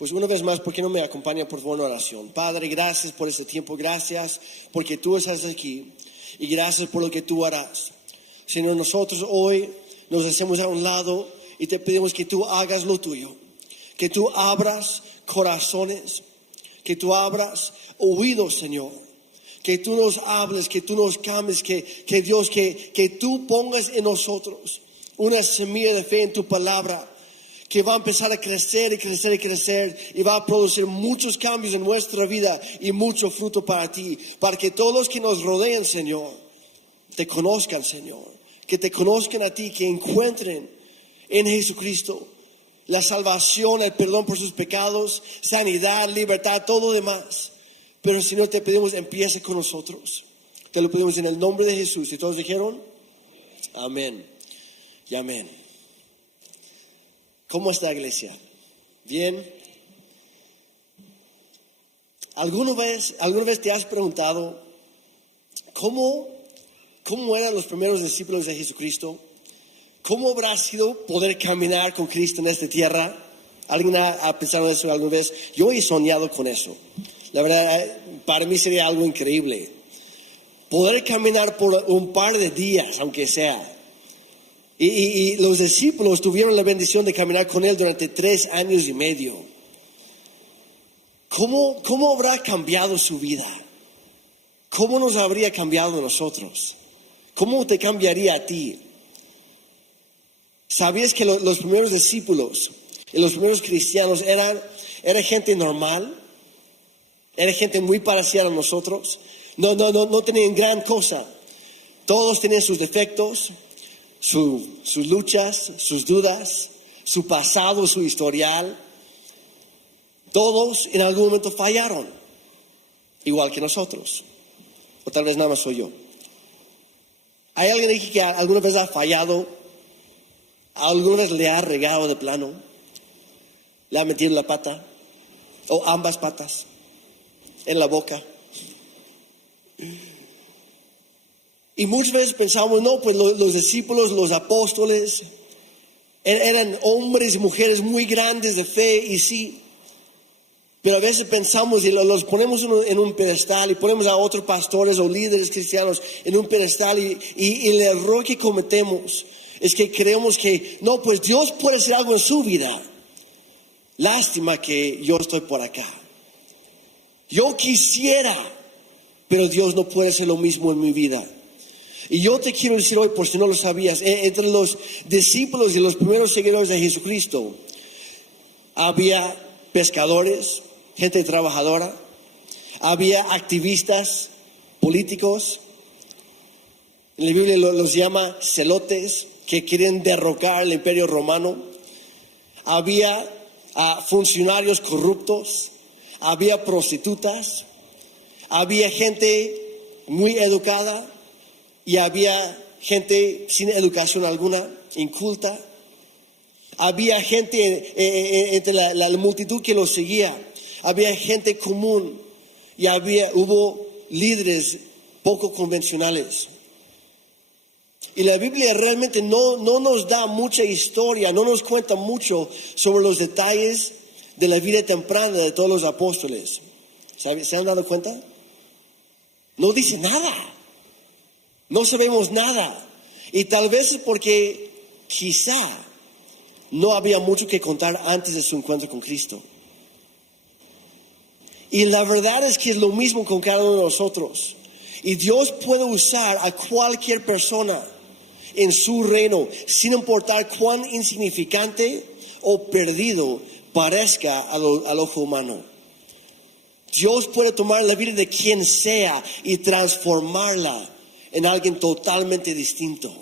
Pues una vez más, ¿por qué no me acompaña por favor en oración? Padre, gracias por este tiempo, gracias porque tú estás aquí y gracias por lo que tú harás. Señor, nosotros hoy nos hacemos a un lado y te pedimos que tú hagas lo tuyo, que tú abras corazones, que tú abras oídos, Señor, que tú nos hables, que tú nos cambies, que Dios, que tú pongas en nosotros una semilla de fe en tu palabra, que va a empezar a crecer y crecer y crecer y va a producir muchos cambios en nuestra vida y mucho fruto para ti, para que todos los que nos rodeen, Señor, te conozcan, Señor, que te conozcan a ti, que encuentren en Jesucristo la salvación, el perdón por sus pecados, sanidad, libertad, todo lo demás. Pero Señor, te pedimos, empieza con nosotros. Te lo pedimos en el nombre de Jesús. ¿Y todos dijeron? Amén y amén. ¿Cómo está, iglesia? ¿Bien? ¿Alguna vez te has preguntado cómo eran los primeros discípulos de Jesucristo? ¿Cómo habrá sido poder caminar con Cristo en esta tierra? ¿Alguien ha pensado en eso alguna vez? Yo he soñado con eso. La verdad, para mí sería algo increíble. Poder caminar por un par de días, aunque sea. Y los discípulos tuvieron la bendición de caminar con Él durante 3 años y medio. ¿Cómo habrá cambiado su vida? ¿Cómo nos habría cambiado a nosotros? ¿Cómo te cambiaría a ti? ¿Sabías que los primeros discípulos y los primeros cristianos eran gente normal? Era gente muy parecida a nosotros. No tenían gran cosa. Todos tenían sus defectos, sus luchas, sus dudas, su pasado, su historial. Todos en algún momento fallaron, igual que nosotros. O tal vez nada más soy yo. ¿Hay alguien aquí que alguna vez ha fallado? ¿Alguna vez le ha regado de plano? ¿Le ha metido la pata? ¿O ambas patas en la boca? Y muchas veces pensamos, no, pues los discípulos, los apóstoles, eran hombres y mujeres muy grandes de fe, y sí. Pero a veces pensamos y los ponemos en un pedestal y ponemos a otros pastores o líderes cristianos en un pedestal y el error que cometemos es que creemos que, no, pues Dios puede hacer algo en su vida. Lástima que yo estoy por acá. Yo quisiera, pero Dios no puede hacer lo mismo en mi vida. Y yo te quiero decir hoy, por si no lo sabías, entre los discípulos y los primeros seguidores de Jesucristo, había pescadores, gente trabajadora, había activistas políticos. En la Biblia los llama celotes, que quieren derrocar el imperio romano. Había funcionarios corruptos, había prostitutas, había gente muy educada y había gente sin educación alguna, inculta. Había gente entre la multitud que los seguía, había gente común y hubo líderes poco convencionales. Y la Biblia realmente no nos da mucha historia, no nos cuenta mucho sobre los detalles de la vida temprana de todos los apóstoles. ¿Se han dado cuenta? No dice nada. No sabemos nada. Y tal vez es porque quizá no había mucho que contar antes de su encuentro con Cristo. Y la verdad es que es lo mismo con cada uno de nosotros. Y Dios puede usar a cualquier persona en su reino, sin importar cuán insignificante o perdido parezca al ojo humano. Dios puede tomar la vida de quien sea y transformarla en alguien totalmente distinto.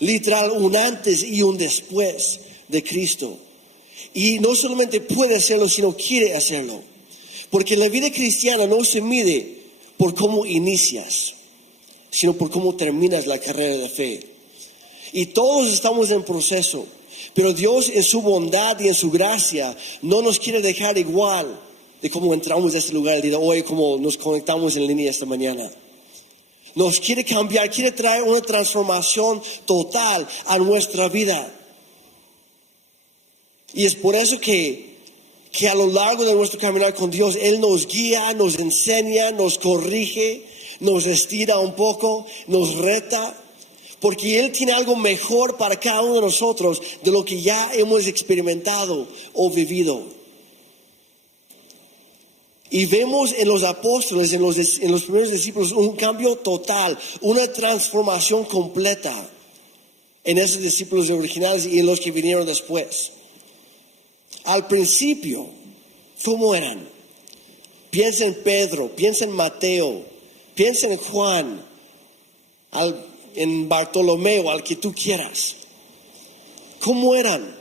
Literal, un antes y un después de Cristo. Y no solamente puede hacerlo, sino quiere hacerlo. Porque la vida cristiana no se mide por cómo inicias, sino por cómo terminas la carrera de fe. Y todos estamos en proceso, pero Dios en su bondad y en su gracia no nos quiere dejar igual de cómo entramos a este lugar el día de hoy, como nos conectamos en línea esta mañana. Nos quiere cambiar, quiere traer una transformación total a nuestra vida. Y es por eso que que a lo largo de nuestro caminar con Dios, Él nos guía, nos enseña, nos corrige, nos estira un poco, nos reta, porque Él tiene algo mejor para cada uno de nosotros de lo que ya hemos experimentado o vivido. Y vemos en los apóstoles, en los primeros discípulos, un cambio total, una transformación completa en esos discípulos originales y en los que vinieron después. Al principio, ¿cómo eran? Piensa en Pedro, piensa en Mateo, piensa en Juan, en Bartolomeo, al que tú quieras. ¿Cómo eran?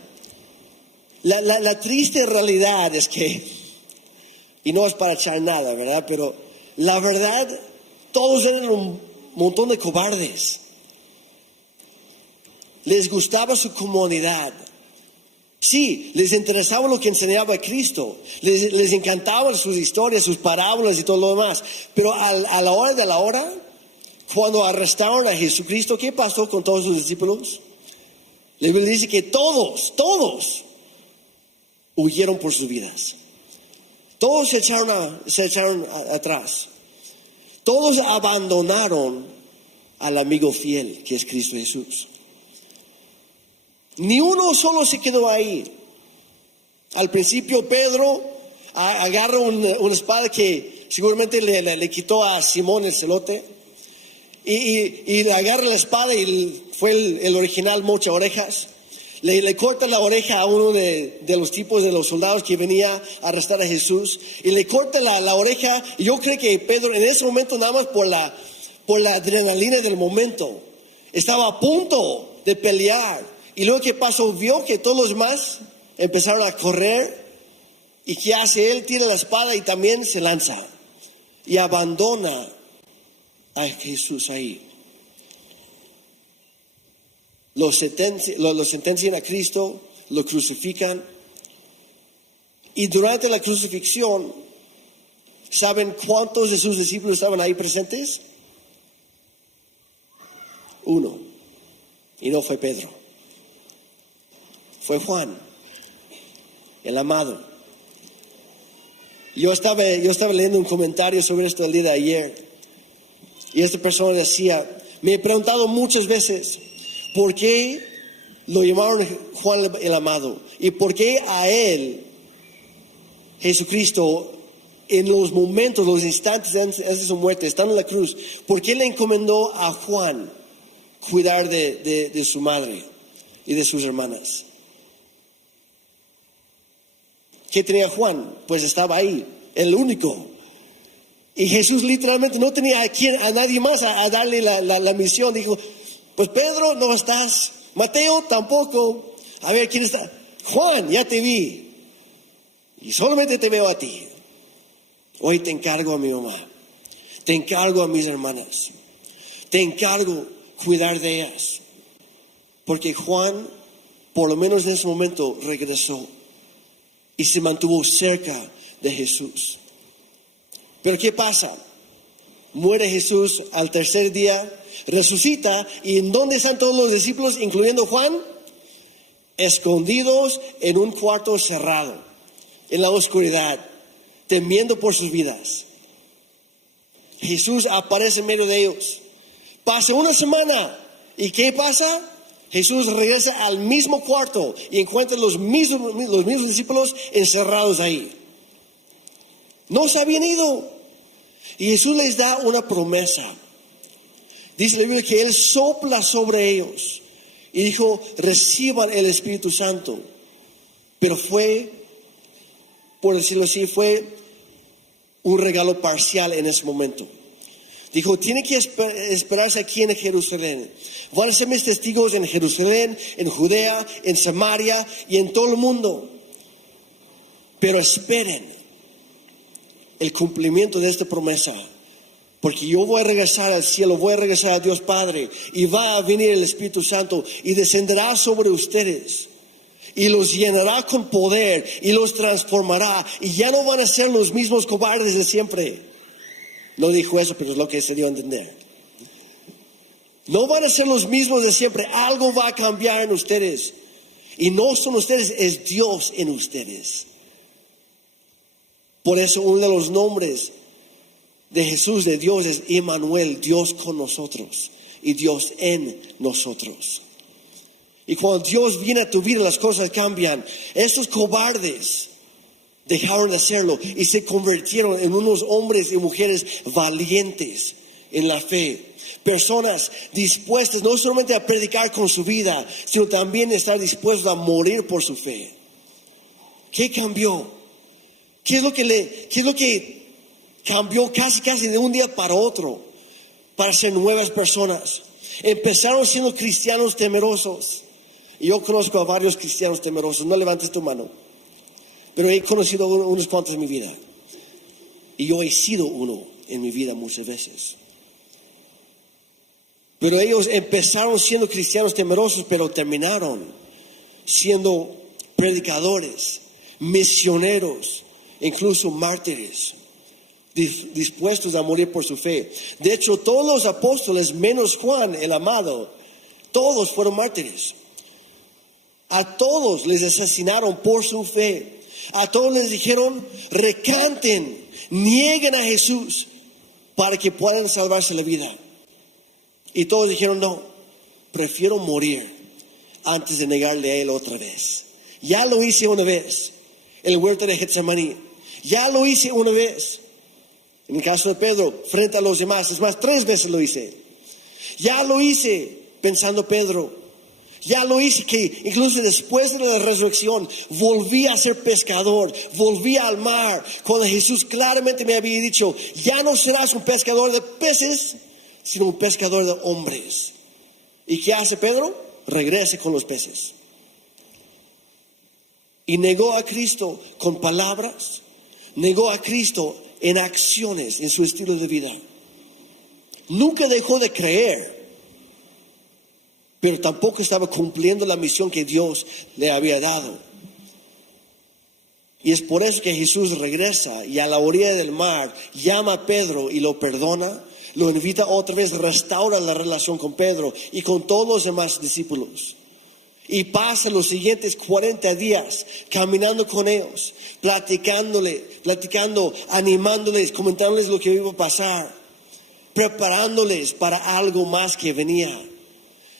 La triste realidad es que, y no es para echar nada, ¿verdad? Pero la verdad, todos eran un montón de cobardes. Les gustaba su comodidad. Sí, les interesaba lo que enseñaba Cristo. Les encantaban sus historias, sus parábolas y todo lo demás. Pero a la hora de la hora, cuando arrestaron a Jesucristo, ¿qué pasó con todos sus discípulos? La Biblia dice que todos huyeron por sus vidas. Todos se echaron atrás. Todos abandonaron al amigo fiel que es Cristo Jesús. Ni uno solo se quedó ahí. Al principio Pedro agarra una espada que seguramente le quitó a Simón el celote. Y le agarra la espada y fue el original mocha orejas. Le corta la oreja a uno de los tipos de los soldados que venía a arrestar a Jesús. Y le corta la oreja. Y yo creo que Pedro en ese momento, nada más por la adrenalina del momento, estaba a punto de pelear. Y luego que pasó, vio que todos los demás empezaron a correr. ¿Y qué hace él? Tira la espada y también se lanza. Y abandona a Jesús ahí. Lo sentencian a Cristo, lo crucifican. Y durante la crucifixión, ¿saben cuántos de sus discípulos estaban ahí presentes? Uno. Y no fue Pedro. Fue Juan, el amado. Yo estaba leyendo un comentario sobre esto el día de ayer. Y esta persona decía, me he preguntado muchas veces, ¿por qué lo llamaron Juan el amado? ¿Y por qué a él, Jesucristo, en los momentos, los instantes antes de su muerte, estando en la cruz, por qué le encomendó a Juan cuidar de su madre y de sus hermanas? ¿Qué tenía Juan? Pues estaba ahí, el único. Y Jesús literalmente no tenía a nadie más a darle la misión. Dijo, pues Pedro, no estás. Mateo, tampoco. A ver, ¿quién está? Juan, ya te vi. Y solamente te veo a ti. Hoy te encargo a mi mamá. Te encargo a mis hermanas. Te encargo cuidar de ellas. Porque Juan, por lo menos en ese momento, regresó. Y se mantuvo cerca de Jesús. Pero ¿qué pasa? Muere Jesús al tercer día, resucita. ¿Y en dónde están todos los discípulos, incluyendo Juan? Escondidos en un cuarto cerrado, en la oscuridad, temiendo por sus vidas. Jesús aparece en medio de ellos. Pasa una semana. ¿Y qué pasa? Jesús regresa al mismo cuarto y encuentra los mismos discípulos encerrados ahí. No se habían ido. Y Jesús les da una promesa. Dice la Biblia que Él sopla sobre ellos. Y dijo, reciban el Espíritu Santo. Pero fue, por decirlo así, fue un regalo parcial en ese momento. Dijo, tiene que esperarse aquí en Jerusalén. Van a ser mis testigos en Jerusalén, en Judea, en Samaria y en todo el mundo. Pero esperen el cumplimiento de esta promesa. Porque yo voy a regresar al cielo, voy a regresar a Dios Padre. Y va a venir el Espíritu Santo y descenderá sobre ustedes. Y los llenará con poder y los transformará. Y ya no van a ser los mismos cobardes de siempre. No dijo eso, pero es lo que se dio a entender. No van a ser los mismos de siempre. Algo va a cambiar en ustedes. Y no son ustedes, es Dios en ustedes. Por eso uno de los nombres de Jesús, de Dios, es Emmanuel, Dios con nosotros y Dios en nosotros. Y cuando Dios viene a tu vida, las cosas cambian. Estos cobardes dejaron de hacerlo y se convirtieron en unos hombres y mujeres valientes en la fe. Personas dispuestas no solamente a predicar con su vida, sino también estar dispuestos a morir por su fe. ¿Qué cambió? ¿Qué es lo que cambió casi de un día para otro para ser nuevas personas? Empezaron siendo cristianos temerosos. Y yo conozco a varios cristianos temerosos. No levantes tu mano. Pero he conocido unos cuantos en mi vida. Y yo he sido uno en mi vida muchas veces. Pero ellos empezaron siendo cristianos temerosos, pero terminaron siendo predicadores, misioneros, incluso mártires, dispuestos a morir por su fe. De hecho, todos los apóstoles, menos Juan, el amado, todos fueron mártires. A todos les asesinaron por su fe. A todos les dijeron, recanten, nieguen a Jesús para que puedan salvarse la vida. Y todos dijeron, no, prefiero morir antes de negarle a Él otra vez. Ya lo hice una vez en el huerto de Getsemaní. Ya lo hice una vez en el caso de Pedro, frente a los demás. Es más, 3 veces lo hice. Ya lo hice pensando Pedro. Ya lo hice que incluso después de la resurrección volví a ser pescador, volví al mar, cuando Jesús claramente me había dicho, ya no serás un pescador de peces, sino un pescador de hombres. ¿Y qué hace Pedro? Regresa con los peces. Y negó a Cristo con palabras, negó a Cristo en acciones, en su estilo de vida. Nunca dejó de creer, pero tampoco estaba cumpliendo la misión que Dios le había dado. Y es por eso que Jesús regresa y a la orilla del mar llama a Pedro y lo perdona, lo invita otra vez, restaura la relación con Pedro y con todos los demás discípulos. Y pasa los siguientes 40 días caminando con ellos, platicando, animándoles, comentándoles lo que iba a pasar, preparándoles para algo más que venía.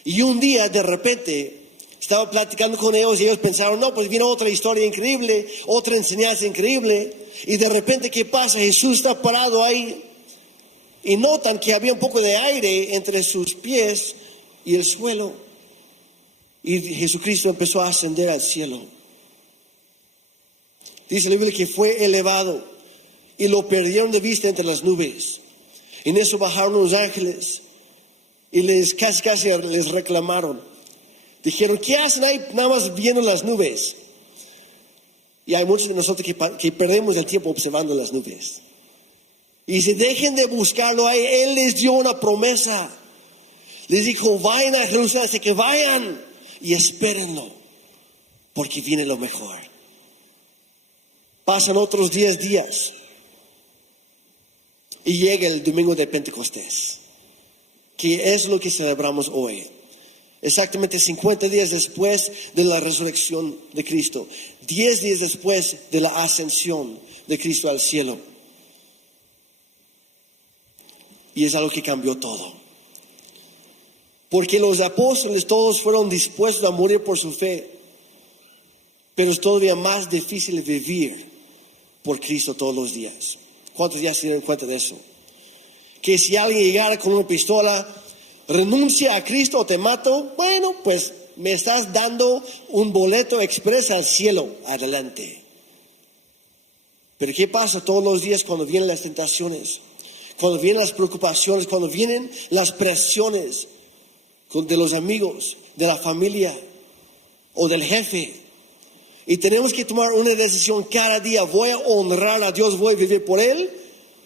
Y un día de repente estaba platicando con ellos y ellos pensaron, no, pues viene otra historia increíble, otra enseñanza increíble. Y de repente, ¿qué pasa? Jesús está parado ahí y notan que había un poco de aire entre sus pies y el suelo. Y Jesucristo empezó a ascender al cielo. Dice la Biblia que fue elevado y lo perdieron de vista entre las nubes. En eso bajaron los ángeles y casi les reclamaron. Dijeron, ¿qué hacen ahí nada más viendo las nubes? Y hay muchos de nosotros que perdemos el tiempo observando las nubes. Y si dejen de buscarlo ahí, Él les dio una promesa. Les dijo, vayan a Jerusalén, así que vayan y espérenlo, porque viene lo mejor. Pasan otros 10 días y llega el domingo de Pentecostés, que es lo que celebramos hoy. Exactamente 50 días después de la resurrección de Cristo, 10 días después de la ascensión de Cristo al cielo. Y es algo que cambió todo. Porque los apóstoles todos fueron dispuestos a morir por su fe, pero es todavía más difícil vivir por Cristo todos los días. ¿Cuántos ya se dieron cuenta de eso? Que si alguien llegara con una pistola, renuncia a Cristo o te mato, bueno, pues me estás dando un boleto express al cielo, adelante. Pero ¿qué pasa todos los días cuando vienen las tentaciones? Cuando vienen las preocupaciones, cuando vienen las presiones de los amigos, de la familia o del jefe. Y tenemos que tomar una decisión cada día. ¿Voy a honrar a Dios? ¿Voy a vivir por Él?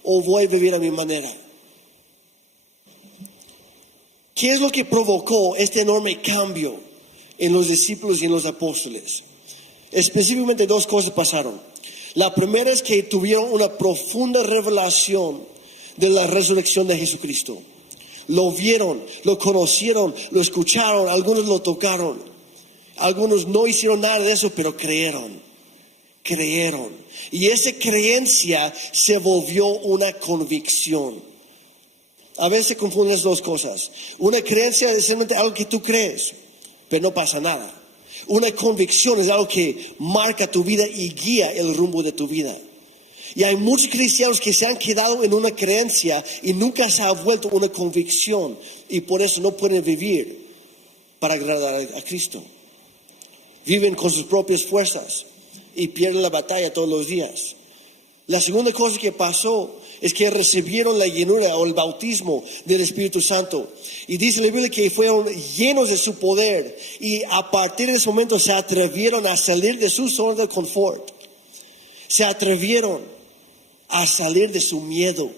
¿O voy a vivir a mi manera? ¿Qué es lo que provocó este enorme cambio en los discípulos y en los apóstoles? Específicamente 2 cosas pasaron. La primera es que tuvieron una profunda revelación de la resurrección de Jesucristo. Lo vieron, lo conocieron, lo escucharon, algunos lo tocaron. Algunos no hicieron nada de eso, pero creyeron. creyeron. Y esa creencia se volvió una convicción. A veces se confunden las dos cosas. Una creencia es simplemente algo que tú crees, pero no pasa nada. Una convicción es algo que marca tu vida y guía el rumbo de tu vida. Y hay muchos cristianos que se han quedado en una creencia y nunca se ha vuelto una convicción. Y por eso no pueden vivir para agradar a Cristo. Viven con sus propias fuerzas y pierden la batalla todos los días. La segunda cosa que pasó es que recibieron la llenura o el bautismo del Espíritu Santo. Y dice la Biblia que fueron llenos de su poder. Y a partir de ese momento se atrevieron a salir de su zona de confort. Se atrevieron a salir de su miedo,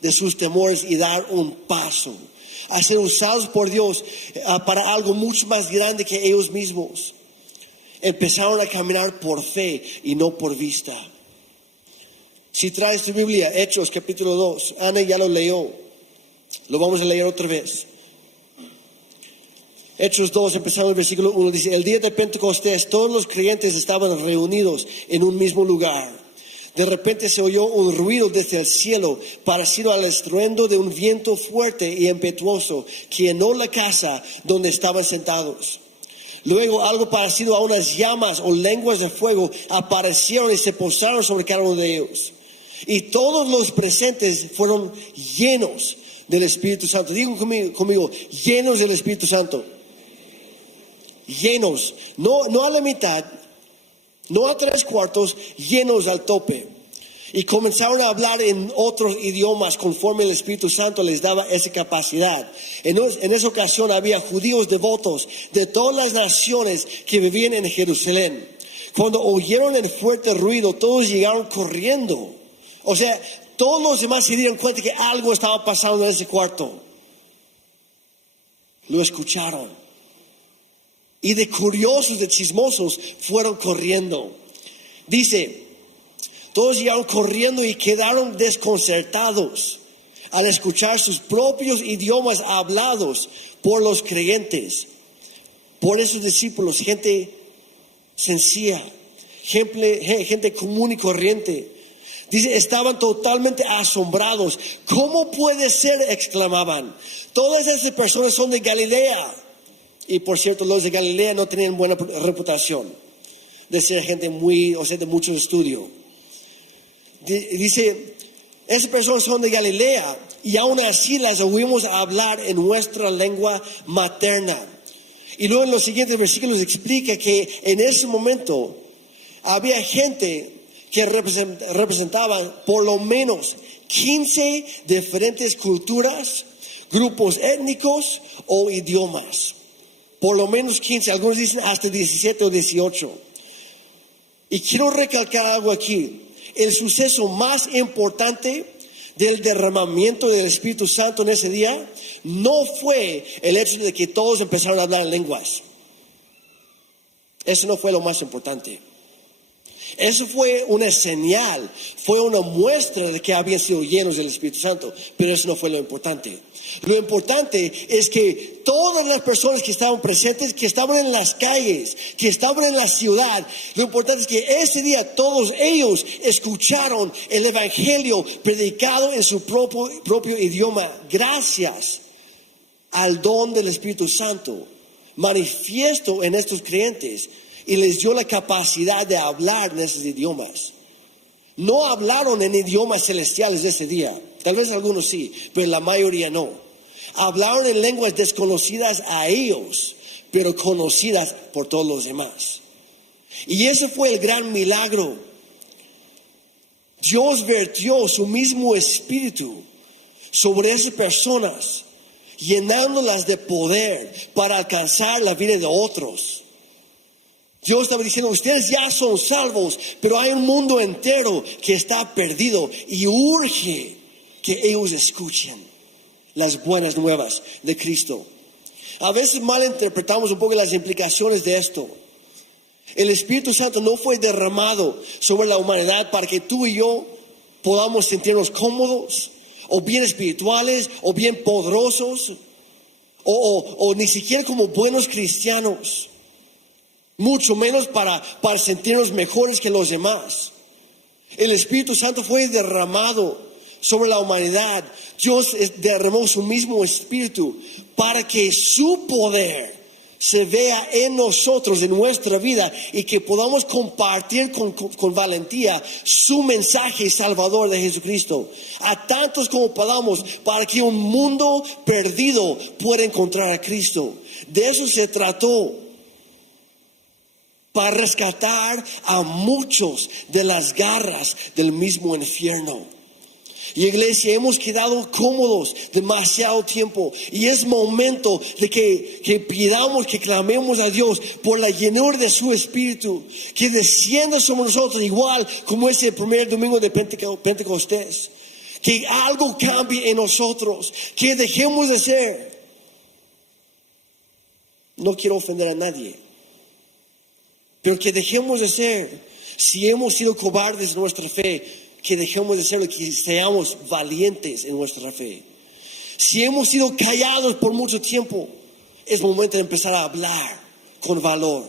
de sus temores y dar un paso. A ser usados por Dios para algo mucho más grande que ellos mismos. Empezaron a caminar por fe y no por vista. Si traes tu Biblia, Hechos capítulo 2, Ana ya lo leyó, lo vamos a leer otra vez. Hechos 2, empezando el versículo 1, dice: el día de Pentecostés todos los creyentes estaban reunidos en un mismo lugar. De repente se oyó un ruido desde el cielo, parecido al estruendo de un viento fuerte y impetuoso, que llenó la casa donde estaban sentados. Luego algo parecido a unas llamas o lenguas de fuego aparecieron y se posaron sobre cada uno de ellos. Y todos los presentes fueron llenos del Espíritu Santo. Digan conmigo, llenos del Espíritu Santo. Llenos, no a la mitad, no a 3/4, llenos al tope. Y comenzaron a hablar en otros idiomas conforme el Espíritu Santo les daba esa capacidad. En esa ocasión había judíos devotos de todas las naciones que vivían en Jerusalén. Cuando oyeron el fuerte ruido, todos llegaron corriendo. O sea, todos los demás se dieron cuenta que algo estaba pasando en ese cuarto. Lo escucharon. Y de curiosos, de chismosos, fueron corriendo. Dice, todos llegaron corriendo y quedaron desconcertados al escuchar sus propios idiomas hablados por los creyentes, por esos discípulos, gente sencilla, gente común y corriente. Dice, estaban totalmente asombrados. ¿Cómo puede ser?, exclamaban. Todas esas personas son de Galilea. Y por cierto, los de Galilea no tenían buena reputación de ser gente de mucho estudio. Dice, esas personas son de Galilea y aún así las oímos hablar en nuestra lengua materna. Y luego en los siguientes versículos explica que en ese momento había gente que representaba por lo menos 15 diferentes culturas, grupos étnicos o idiomas. Por lo menos 15, algunos dicen hasta 17 o 18. Y quiero recalcar algo aquí. El suceso más importante del derramamiento del Espíritu Santo en ese día no fue el hecho de que todos empezaron a hablar en lenguas. Eso no fue lo más importante. Eso fue una señal, fue una muestra de que habían sido llenos del Espíritu Santo, pero eso no fue lo importante. Lo importante es que todas las personas que estaban presentes, que estaban en las calles, que estaban en la ciudad, lo importante es que ese día todos ellos escucharon el Evangelio predicado en su propio idioma, gracias al don del Espíritu Santo manifiesto en estos creyentes, y les dio la capacidad de hablar en esos idiomas. No hablaron en idiomas celestiales ese día. Tal vez algunos sí, pero la mayoría no. Hablaron en lenguas desconocidas a ellos, pero conocidas por todos los demás. Y ese fue el gran milagro. Dios vertió su mismo espíritu sobre esas personas, llenándolas de poder para alcanzar la vida de otros. Dios estaba diciendo, ustedes ya son salvos, pero hay un mundo entero que está perdido y urge que ellos escuchen las buenas nuevas de Cristo. A veces malinterpretamos un poco las implicaciones de esto. El Espíritu Santo no fue derramado sobre la humanidad para que tú y yo podamos sentirnos cómodos, o bien espirituales, o bien poderosos, o ni siquiera como buenos cristianos. mucho menos para sentirnos mejores que los demás. El Espíritu Santo fue derramado sobre la humanidad. Dios derramó su mismo Espíritu para que su poder se vea en nosotros, en nuestra vida, y que podamos compartir con valentía su mensaje salvador de Jesucristo a tantos como podamos, para que un mundo perdido pueda encontrar a Cristo. De eso se trató, para rescatar a muchos de las garras del mismo infierno. Y iglesia, hemos quedado cómodos demasiado tiempo, y es momento de que pidamos, que clamemos a Dios por la llenura de su Espíritu, que descienda sobre nosotros igual como ese primer domingo de Pentecostés, que algo cambie en nosotros, que dejemos de ser, no quiero ofender a nadie, pero que dejemos de ser, si hemos sido cobardes en nuestra fe, que dejemos de serlo, que seamos valientes en nuestra fe. Si hemos sido callados por mucho tiempo, es momento de empezar a hablar con valor.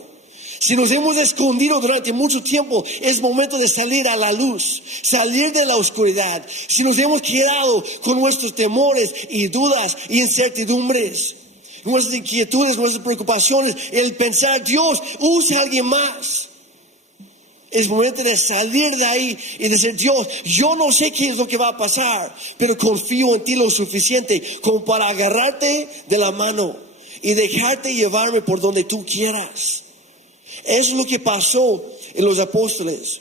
Si nos hemos escondido durante mucho tiempo, es momento de salir a la luz, salir de la oscuridad. Si nos hemos quedado con nuestros temores y dudas y incertidumbres, nuestras inquietudes, nuestras preocupaciones, el pensar, Dios, usa a alguien más. Es momento de salir de ahí y decir, Dios, yo no sé qué es lo que va a pasar, pero confío en ti lo suficiente como para agarrarte de la mano y dejarte llevarme por donde tú quieras. Eso es lo que pasó en los apóstoles.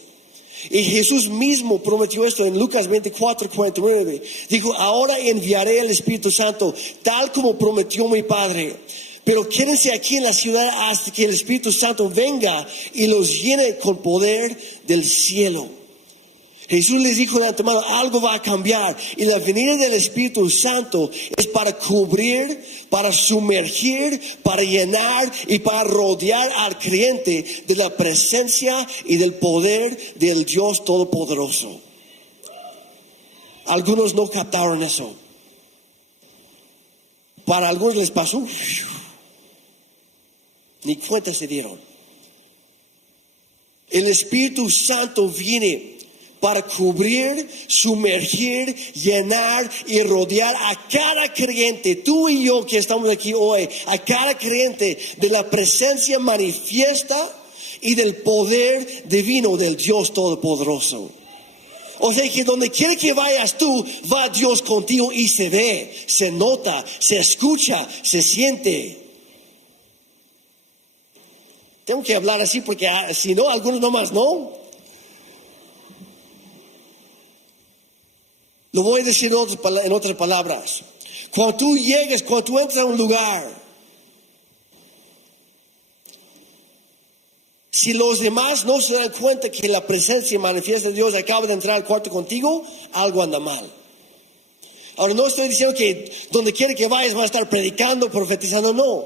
Y Jesús mismo prometió esto en Lucas 24:49. Dijo, ahora enviaré el Espíritu Santo, tal como prometió mi Padre. Pero quédense aquí en la ciudad hasta que el Espíritu Santo venga y los llene con poder del cielo. Jesús les dijo de antemano, algo va a cambiar. Y la venida del Espíritu Santo es para cubrir, para sumergir, para llenar y para rodear al creyente de la presencia y del poder del Dios Todopoderoso. Algunos no captaron eso. Para algunos les pasó, ni cuenta se dieron. El Espíritu Santo viene para cubrir, sumergir, llenar y rodear a cada creyente, tú y yo que estamos aquí hoy, a cada creyente de la presencia manifiesta y del poder divino del Dios Todopoderoso. O sea que donde quiera que vayas tú, va Dios contigo y se ve, se nota, se escucha, se siente. Tengo que hablar así porque si no, algunos nomás no. Lo voy a decir en otras palabras. Cuando tú llegues, cuando tú entras a un lugar, si los demás no se dan cuenta que la presencia manifiesta de Dios acaba de entrar al cuarto contigo, algo anda mal. Ahora, no estoy diciendo que donde quiera que vayas va a estar predicando, profetizando, no.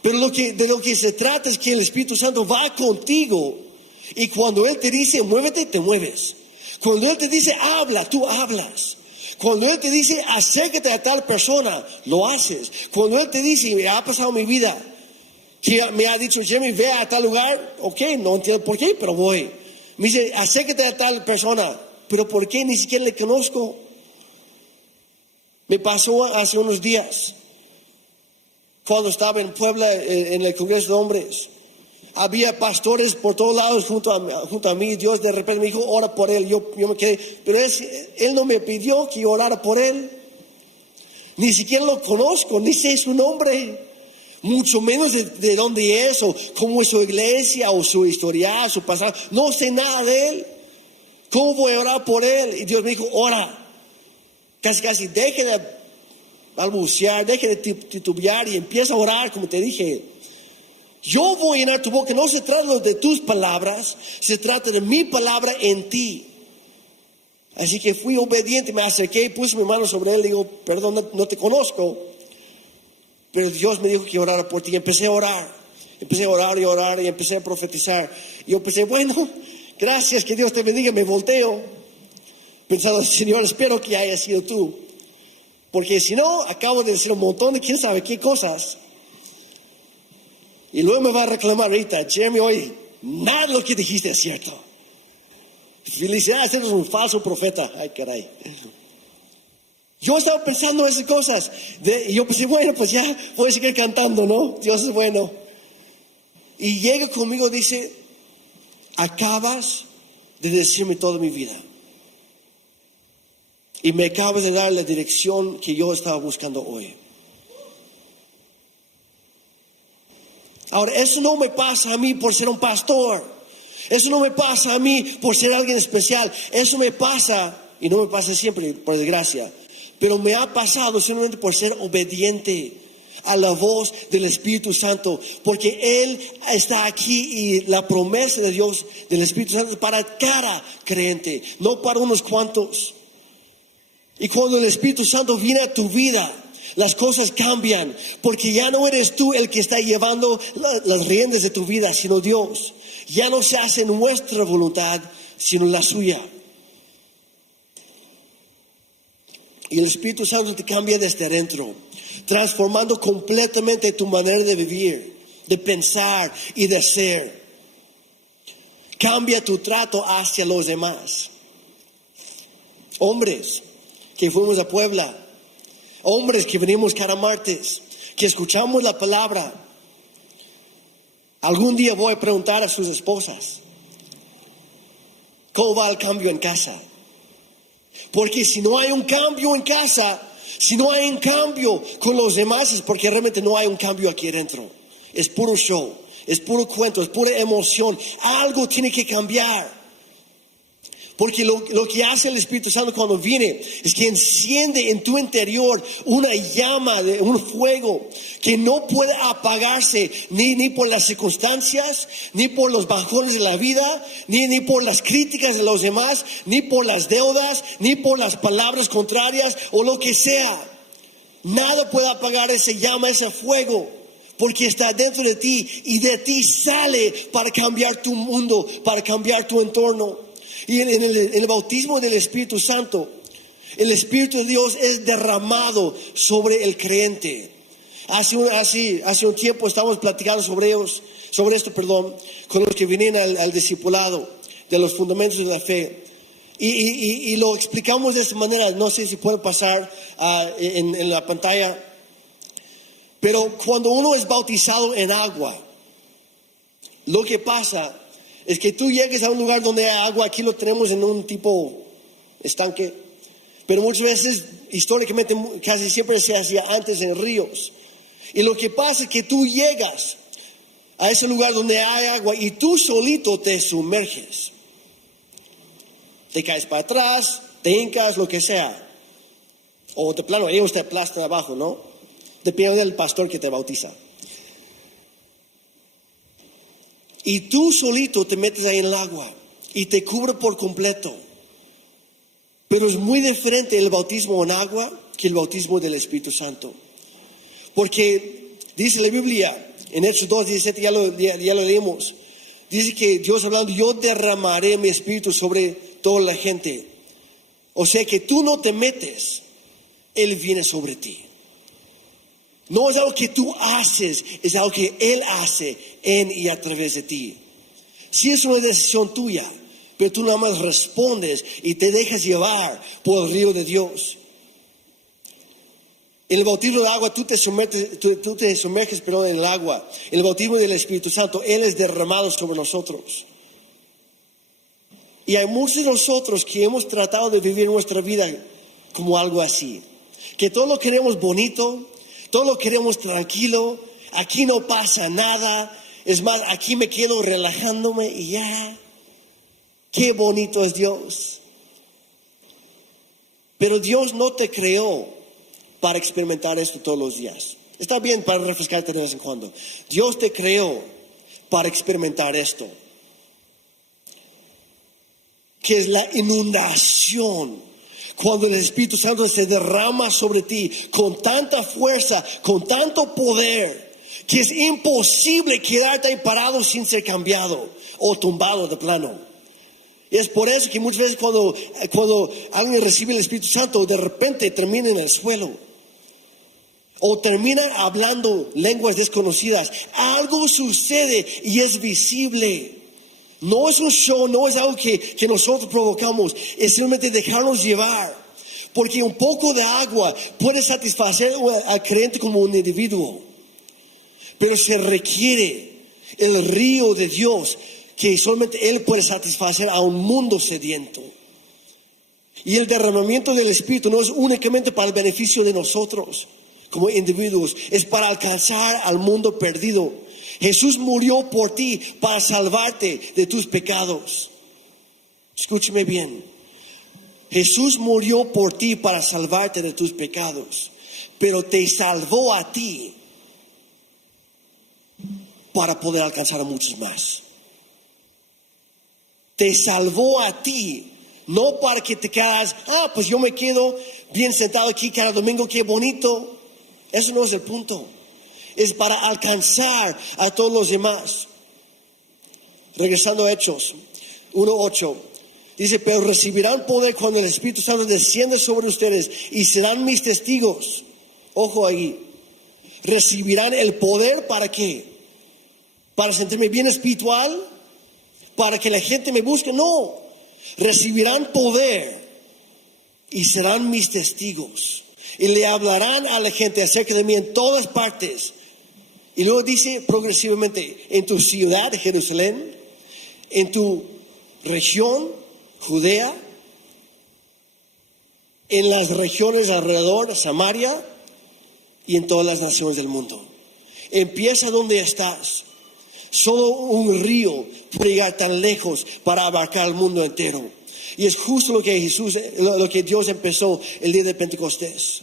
Pero de lo que se trata es que el Espíritu Santo va contigo, y cuando Él te dice muévete, te mueves. Cuando Él te dice habla, tú hablas. Cuando Él te dice acércate a tal persona, lo haces. Cuando Él te dice, me ha pasado mi vida, que me ha dicho, Jeremy, ve a tal lugar, ok, no entiendo por qué, pero voy. Me dice, acércate a tal persona, pero ¿por qué? Ni siquiera le conozco. Me pasó hace unos días, cuando estaba en Puebla, en el Congreso de Hombres. Había pastores por todos lados junto a mí. Dios de repente me dijo, ora por él. Yo me quedé, pero él no me pidió que yo orara por él. Ni siquiera lo conozco, ni sé su nombre, mucho menos de dónde es, o cómo es su iglesia, o su historia, su pasado. No sé nada de él. ¿Cómo voy a orar por él? Y Dios me dijo, ora. Casi deje de balbucear, deje de titubear y empieza a orar como te dije. Yo voy a llenar tu boca. No se trata de tus palabras, se trata de mi palabra en ti. Así que fui obediente, me acerqué y puse mi mano sobre él y digo, perdón, no te conozco, pero Dios me dijo que orara por ti. Y empecé a orar y orar y empecé a profetizar. Y yo pensé, bueno, gracias, que Dios te bendiga. Me volteo pensando, Señor, espero que haya sido tú, porque si no, acabo de decir un montón de quién sabe qué cosas. Y luego me va a reclamar ahorita, Jeremy, oye, nada de lo que dijiste es cierto. Felicidades, eres un falso profeta. Ay, caray. Yo estaba pensando esas cosas. Y yo pensé, bueno, pues ya voy a seguir cantando, ¿no? Dios es bueno. Y llega conmigo y dice, acabas de decirme toda mi vida. Y me acabas de dar la dirección que yo estaba buscando hoy. Ahora, eso no me pasa a mí por ser un pastor. Eso no me pasa a mí por ser alguien especial. Eso me pasa, y no me pasa siempre, por desgracia, pero me ha pasado simplemente por ser obediente a la voz del Espíritu Santo, porque Él está aquí y la promesa de Dios, del Espíritu Santo, es para cada creyente, no para unos cuantos. Y cuando el Espíritu Santo viene a tu vida, las cosas cambian, porque ya no eres tú el que está llevando las riendas de tu vida, sino Dios. Ya no se hace nuestra voluntad, sino la suya. Y el Espíritu Santo te cambia desde adentro, transformando completamente tu manera de vivir, de pensar y de ser. Cambia tu trato hacia los demás. Hombres que fuimos a Puebla, hombres que venimos cada martes, que escuchamos la palabra. Algún día voy a preguntar a sus esposas, ¿cómo va el cambio en casa? Porque si no hay un cambio en casa, si no hay un cambio con los demás, es porque realmente no hay un cambio aquí adentro. Es puro show, es puro cuento, es pura emoción. Algo tiene que cambiar. Porque lo que hace el Espíritu Santo cuando viene es que enciende en tu interior una llama, un fuego que no puede apagarse ni por las circunstancias, ni por los bajones de la vida, ni por las críticas de los demás, ni por las deudas, ni por las palabras contrarias o lo que sea. Nada puede apagar esa llama, ese fuego, porque está dentro de ti y de ti sale para cambiar tu mundo, para cambiar tu entorno. Y en el bautismo del Espíritu Santo, el Espíritu de Dios es derramado sobre el creyente. Hace un tiempo estábamos platicando sobre esto, con los que vienen al discipulado de los fundamentos de la fe. Y lo explicamos de esta manera. No sé si puede pasar en la pantalla. Pero cuando uno es bautizado en agua, lo que pasa es que tú llegues a un lugar donde hay agua. Aquí lo tenemos en un tipo estanque, pero muchas veces históricamente casi siempre se hacía antes en ríos. Y lo que pasa es que tú llegas a ese lugar donde hay agua y tú solito te sumerges, te caes para atrás, te hincas, lo que sea, o de plano ellos te aplastan abajo, ¿no? Depende del pastor que te bautiza. Y tú solito te metes ahí en el agua y te cubre por completo. Pero es muy diferente el bautismo en agua que el bautismo del Espíritu Santo. Porque dice la Biblia, en Hechos 2:17, ya lo leímos. Dice que Dios hablando, yo derramaré mi Espíritu sobre toda la gente. O sea que tú no te metes, Él viene sobre ti. No es algo que tú haces, es algo que Él hace en y a través de ti. Sí es una decisión tuya, pero tú nada más respondes y te dejas llevar por el río de Dios. En el bautismo de agua tú te sumerges en el agua. En el bautismo del Espíritu Santo, Él es derramado sobre nosotros. Y hay muchos de nosotros que hemos tratado de vivir nuestra vida como algo así. Que todo lo queremos bonito, todo lo queremos tranquilo, aquí no pasa nada, es más, aquí me quedo relajándome y ya. Qué bonito es Dios. Pero Dios no te creó para experimentar esto todos los días. Está bien para refrescarte de vez en cuando. Dios te creó para experimentar esto, que es la inundación. Cuando el Espíritu Santo se derrama sobre ti con tanta fuerza, con tanto poder, que es imposible quedarte ahí parado sin ser cambiado o tumbado de plano. Y es por eso que muchas veces cuando alguien recibe el Espíritu Santo, de repente termina en el suelo. o terminan hablando lenguas desconocidas, algo sucede y es visible. No es un show, no es algo que nosotros provocamos, es simplemente dejarnos llevar. Porque un poco de agua puede satisfacer al creyente como un individuo. Pero se requiere el río de Dios que solamente Él puede satisfacer a un mundo sediento. Y el derramamiento del Espíritu no es únicamente para el beneficio de nosotros como individuos, es para alcanzar al mundo perdido. Jesús murió por ti para salvarte de tus pecados. Escúcheme bien. Jesús murió por ti para salvarte de tus pecados, pero te salvó a ti para poder alcanzar a muchos más. Te salvó a ti, no para que te quedas, pues yo me quedo bien sentado aquí cada domingo, qué bonito. Eso no es el punto. Es para alcanzar a todos los demás. Regresando a Hechos 1:8. Dice, pero recibirán poder cuando el Espíritu Santo descienda sobre ustedes y serán mis testigos. Ojo ahí. Recibirán el poder, ¿para qué? ¿Para sentirme bien espiritual? ¿Para que la gente me busque? No. Recibirán poder y serán mis testigos. Y le hablarán a la gente acerca de mí en todas partes. Y luego dice progresivamente, en tu ciudad, Jerusalén, en tu región, Judea, en las regiones alrededor, Samaria, y en todas las naciones del mundo. Empieza donde estás. Solo un río puede llegar tan lejos para abarcar el mundo entero. Y es justo lo que Dios empezó el día de Pentecostés.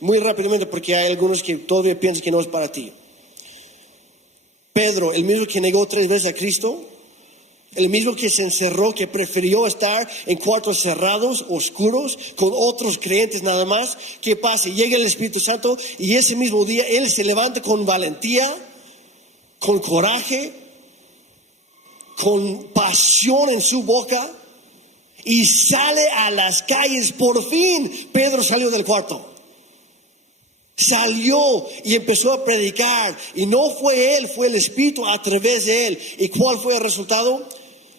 Muy rápidamente, porque hay algunos que todavía piensan que no es para ti. Pedro, el mismo que negó 3 veces a Cristo, el mismo que se encerró, que prefirió estar en cuartos cerrados, oscuros, con otros creyentes nada más. ¿Qué pasa? Llega el Espíritu Santo y ese mismo día Él se levanta con valentía, con coraje, con pasión en su boca y sale a las calles. Por fin Pedro salió del cuarto. Salió y empezó a predicar. Y no fue él, fue el Espíritu a través de él. ¿Y cuál fue el resultado?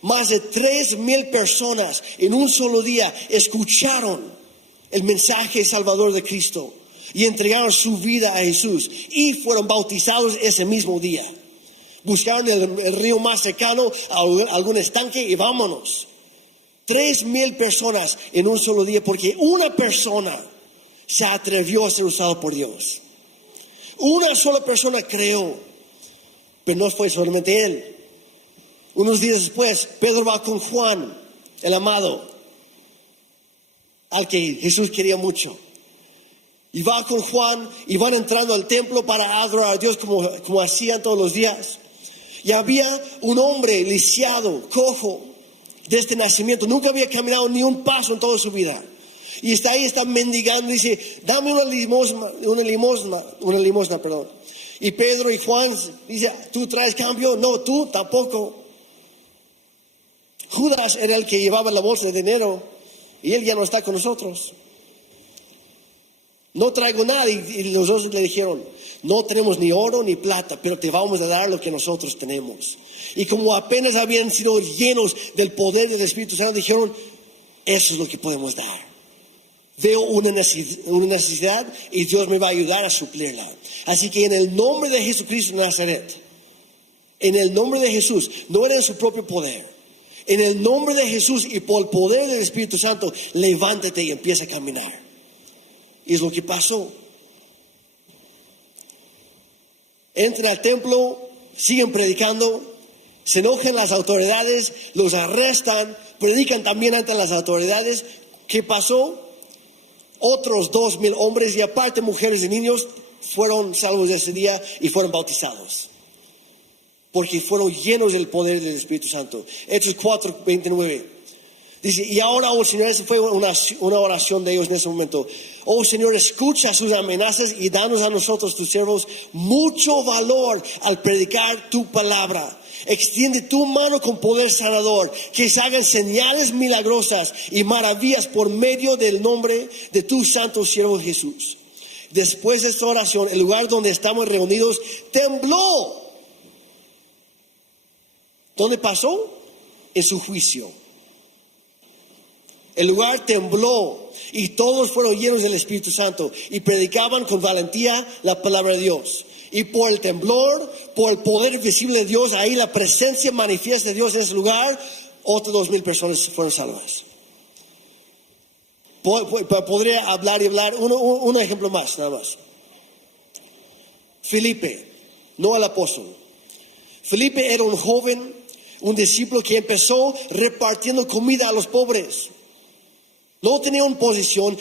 Más de 3,000 personas en un solo día escucharon el mensaje salvador de Cristo y entregaron su vida a Jesús y fueron bautizados ese mismo día. Buscaron el río más cercano, algún estanque, y vámonos. 3,000 personas en un solo día, porque una persona se atrevió a ser usado por Dios. Una sola persona creó, pero no fue solamente él. Unos días después, Pedro va con Juan, el amado, al que Jesús quería mucho. Y va con Juan y van entrando al templo para adorar a Dios como hacían todos los días. Y había un hombre lisiado, cojo, desde nacimiento. Nunca había caminado ni un paso en toda su vida. Y está ahí, está mendigando, dice, dame una limosna. Y Pedro y Juan dice, ¿tú traes cambio? No, tú tampoco. Judas era el que llevaba la bolsa de dinero y él ya no está con nosotros. No traigo nada. Y los dos le dijeron, no tenemos ni oro ni plata, pero te vamos a dar lo que nosotros tenemos. Y como apenas habían sido llenos del poder del Espíritu Santo, dijeron, eso es lo que podemos dar. Veo una necesidad y Dios me va a ayudar a suplirla. Así que en el nombre de Jesucristo de Nazaret, en el nombre de Jesús, no era en su propio poder, en el nombre de Jesús y por el poder del Espíritu Santo, levántate y empieza a caminar. Y es lo que pasó. Entran al templo, siguen predicando, se enojan las autoridades, los arrestan, predican también ante las autoridades. ¿Qué pasó? Otros 2,000 hombres y aparte mujeres y niños fueron salvos ese día y fueron bautizados. Porque fueron llenos del poder del Espíritu Santo. Hechos 4:29. Dice, y ahora, oh Señor, esa fue una oración de ellos en ese momento. Oh Señor, escucha sus amenazas y danos a nosotros, tus siervos, mucho valor al predicar tu palabra. Extiende tu mano con poder sanador, que se hagan señales milagrosas y maravillas por medio del nombre de tu santo siervo Jesús. Después de esta oración, el lugar donde estamos reunidos tembló. ¿Dónde pasó? En su juicio. El lugar tembló y todos fueron llenos del Espíritu Santo y predicaban con valentía la palabra de Dios. Y por el temblor, por el poder visible de Dios, ahí la presencia manifiesta de Dios en ese lugar, otras 2,000 personas fueron salvas. Podría hablar y hablar. Un ejemplo más, nada más. Felipe, no el apóstol. Felipe era un joven, un discípulo que empezó repartiendo comida a los pobres. No tenía una posición,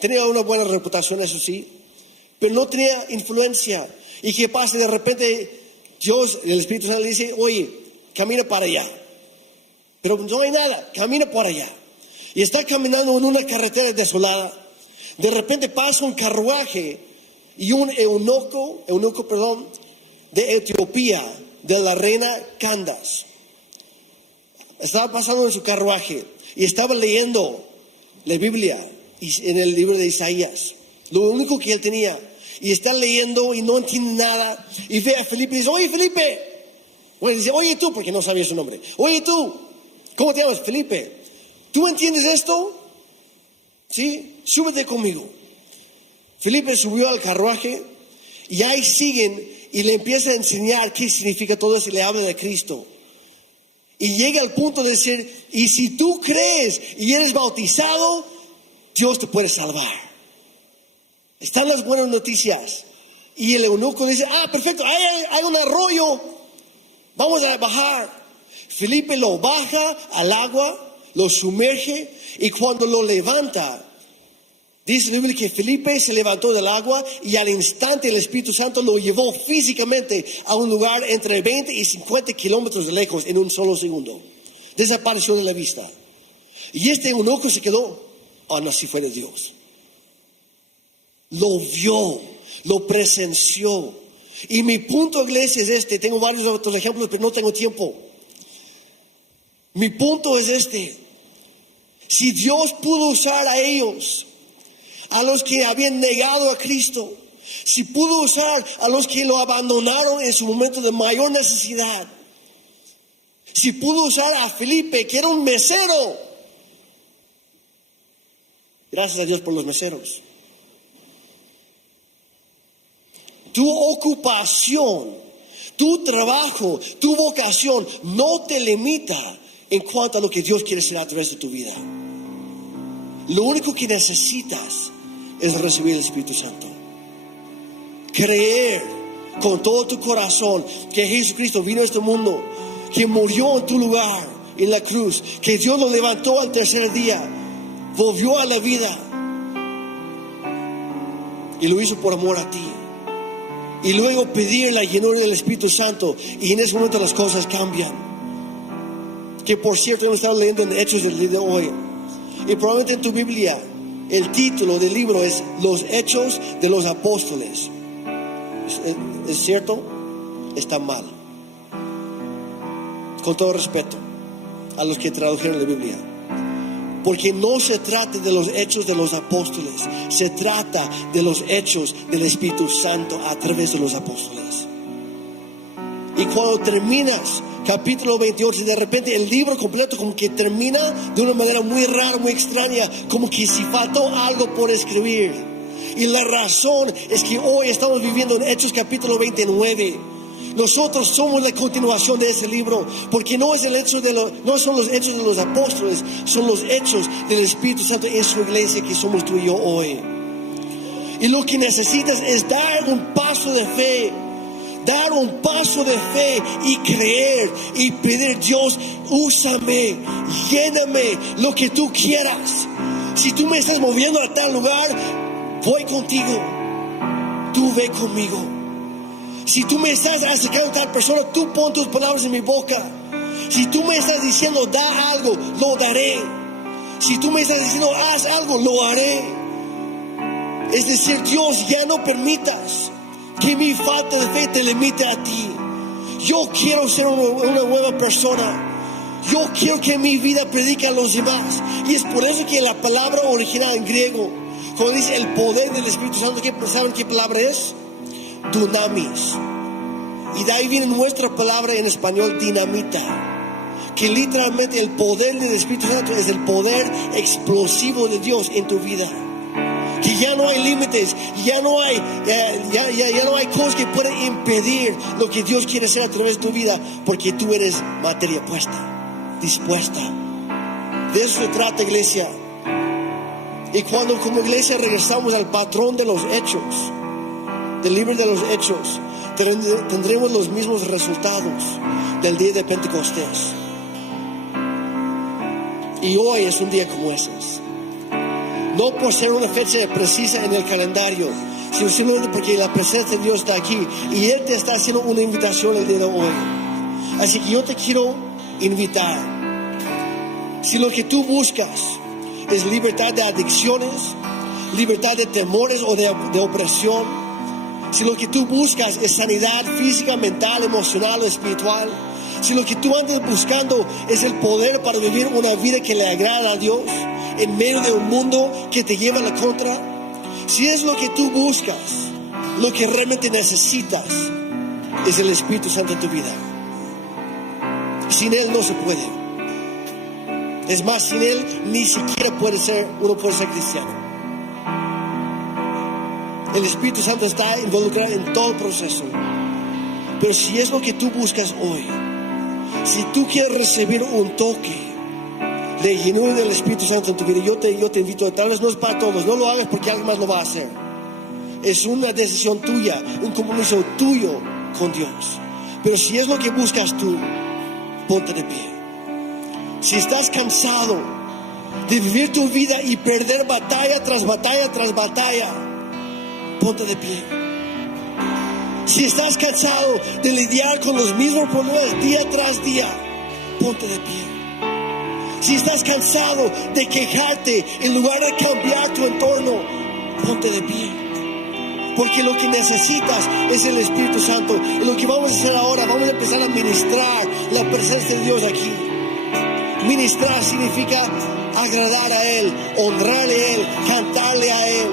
tenía una buena reputación, eso sí, pero no tenía influencia. ¿Y qué pasa? De repente Dios, el Espíritu Santo le dice, oye, camina para allá. Pero no hay nada, camina para allá. Y está caminando en una carretera desolada. De repente pasa un carruaje y un eunuco, de Etiopía, de la reina Candace. Estaba pasando en su carruaje y estaba leyendo la Biblia en el libro de Isaías. Lo único que él tenía. Y está leyendo y no entiende nada. Y ve a Felipe y dice, oye Felipe. Bueno, dice, oye tú, porque no sabía su nombre. Oye tú, ¿cómo te llamas? Felipe. ¿Tú entiendes esto? Sí, súbete conmigo. Felipe subió al carruaje y ahí siguen y le empieza a enseñar qué significa todo eso y le habla de Cristo. Y llega al punto de decir, y si tú crees y eres bautizado, Dios te puede salvar. Están las buenas noticias. Y el eunuco dice, perfecto, hay un arroyo, vamos a bajar. Felipe lo baja al agua, lo sumerge y cuando lo levanta, dice la Biblia que Felipe se levantó del agua y al instante el Espíritu Santo lo llevó físicamente a un lugar entre 20 y 50 kilómetros de lejos en un solo segundo. Desapareció de la vista. Y este eunuco se quedó, no, si fuera Dios. Lo vio, lo presenció. Y mi punto, iglesia, es este. Tengo varios otros ejemplos, pero no tengo tiempo. Mi punto es este. Si Dios pudo usar a ellos, a los que habían negado a Cristo, si pudo usar a los que lo abandonaron en su momento de mayor necesidad, si pudo usar a Felipe, que era un mesero, gracias a Dios por los meseros. Tu ocupación, tu trabajo, tu vocación no te limita en cuanto a lo que Dios quiere hacer a través de tu vida. Lo único que necesitas es recibir el Espíritu Santo. Creer con todo tu corazón que Jesucristo vino a este mundo, que murió en tu lugar en la cruz, que Dios lo levantó al tercer día, volvió a la vida y lo hizo por amor a ti. Y luego pedir la llenura del Espíritu Santo, y en ese momento las cosas cambian. Que por cierto hemos estado leyendo en Hechos del día de hoy, y probablemente en tu Biblia el título del libro es Los Hechos de los Apóstoles. ¿Es cierto? Está mal. Con todo respeto a los que tradujeron la Biblia, porque no se trata de los hechos de los apóstoles, se trata de los hechos del Espíritu Santo a través de los apóstoles. Y cuando terminas capítulo 28, de repente el libro completo como que termina de una manera muy rara, muy extraña, como que si faltó algo por escribir. Y la razón es que hoy estamos viviendo en Hechos capítulo 29. Nosotros somos la continuación de ese libro, porque no son los hechos de los apóstoles, son los hechos del Espíritu Santo en su iglesia que somos tú y yo hoy. Y lo que necesitas es dar un paso de fe. Dar un paso de fe y creer y pedir, Dios, úsame, lléname, lo que tú quieras. Si tú me estás moviendo a tal lugar, voy contigo. Tú ve conmigo. Si tú me estás acercando a tal persona, tú pon tus palabras en mi boca. Si tú me estás diciendo, da algo, lo daré. Si tú me estás diciendo, haz algo, lo haré. Es decir, Dios, ya no permitas que mi falta de fe te limite a ti. Yo quiero ser una nueva persona. Yo quiero que mi vida predique a los demás. Y es por eso que la palabra original en griego, cuando dice el poder del Espíritu Santo, ¿saben qué palabra es? Dunamis. Y de ahí viene nuestra palabra en español, dinamita. Que literalmente el poder del Espíritu Santo es el poder explosivo de Dios en tu vida. Que ya no hay límites, ya no hay cosas que pueden impedir lo que Dios quiere hacer a través de tu vida, porque tú eres materia puesta, dispuesta. De eso se trata, iglesia. Y cuando como iglesia regresamos al patrón de los hechos, del libro de los hechos, tendremos los mismos resultados del día de Pentecostés. Y hoy es un día como esos. No por ser una fecha precisa en el calendario, sino simplemente porque la presencia de Dios está aquí y Él te está haciendo una invitación el día de hoy. Así que yo te quiero invitar. Si lo que tú buscas es libertad de adicciones, libertad de temores o de opresión, si lo que tú buscas es sanidad física, mental, emocional o espiritual, si lo que tú andas buscando es el poder para vivir una vida que le agrada a Dios en medio de un mundo que te lleva a la contra, si es lo que tú buscas, lo que realmente necesitas es el Espíritu Santo en tu vida. Sin Él no se puede. Es más, sin Él ni siquiera uno puede ser cristiano. El Espíritu Santo está involucrado en todo el proceso. Pero si es lo que tú buscas hoy, si tú quieres recibir un toque de llenura del Espíritu Santo en tu vida, yo te invito, tal vez no es para todos, no lo hagas porque alguien más lo va a hacer. Es una decisión tuya, un compromiso tuyo con Dios. Pero si es lo que buscas tú, ponte de pie. Si estás cansado de vivir tu vida y perder batalla tras batalla tras batalla, ponte de pie. Si estás cansado de lidiar con los mismos problemas día tras día, ponte de pie. Si estás cansado de quejarte en lugar de cambiar tu entorno, ponte de pie. Porque lo que necesitas es el Espíritu Santo. Y lo que vamos a hacer ahora, vamos a empezar a ministrar la presencia de Dios aquí. Ministrar significa agradar a Él, honrarle a Él, cantarle a Él,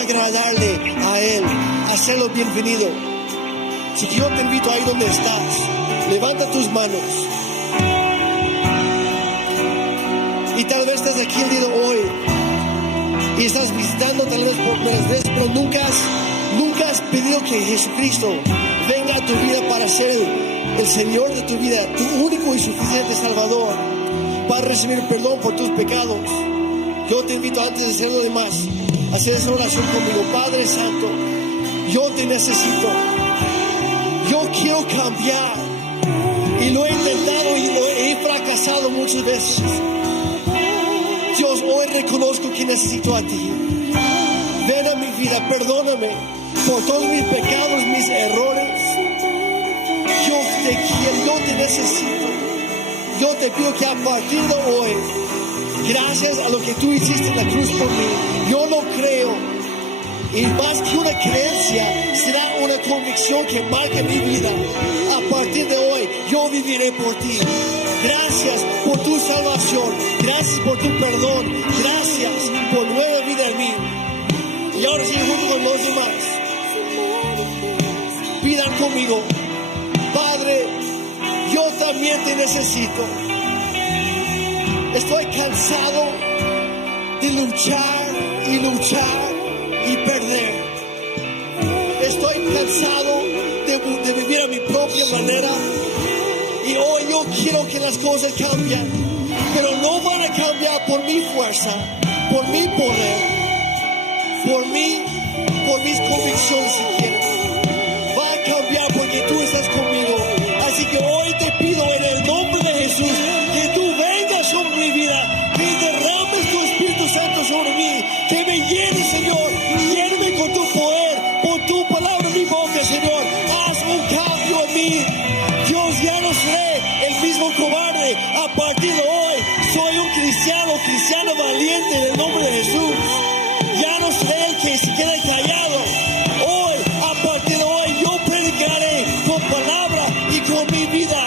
agradarle a Él, hacerlo bienvenido. Así que yo te invito ahí donde estás, levanta tus manos. Y tal vez estás aquí el día de hoy y estás visitando tal vez por primera vez, pero nunca has pedido que Jesucristo venga a tu vida para ser el Señor de tu vida, tu único y suficiente Salvador, para recibir perdón por tus pecados. Yo te invito, antes de hacer lo demás, a hacer esa oración conmigo. Padre Santo, yo te necesito. Yo quiero cambiar y lo he intentado y lo he fracasado muchas veces. Dios, hoy reconozco que necesito a ti. Ven a mi vida, perdóname por todos mis pecados, mis errores. Yo te quiero, yo te necesito. Yo te pido que a partir de hoy, gracias a lo que tú hiciste en la cruz por mí, yo lo creo. Y más que una creencia, será una convicción que marque mi vida. A partir de hoy, yo viviré por ti. Gracias por tu salvación. Gracias por tu perdón. Gracias por nueva vida en mí. Y ahora sí, junto con los demás, pidan conmigo: Padre, yo también te necesito. Estoy cansado de luchar y perder. Estoy cansado de vivir a mi propia manera. Y hoy yo quiero que las cosas cambien. Pero no van a cambiar por mi fuerza, por mi poder, por mis convicciones siquiera. Va a cambiar porque tú estás conmigo. Así que hoy te pido en el nombre de Jesús que tú vengas sobre mi vida, que derrames tu Espíritu Santo sobre mí, que me llenes, Señor, lléname con tu poder, con tu palabra en mi boca, Señor. Haz un cambio en mí. Dios, ya no seré el mismo y con mi vida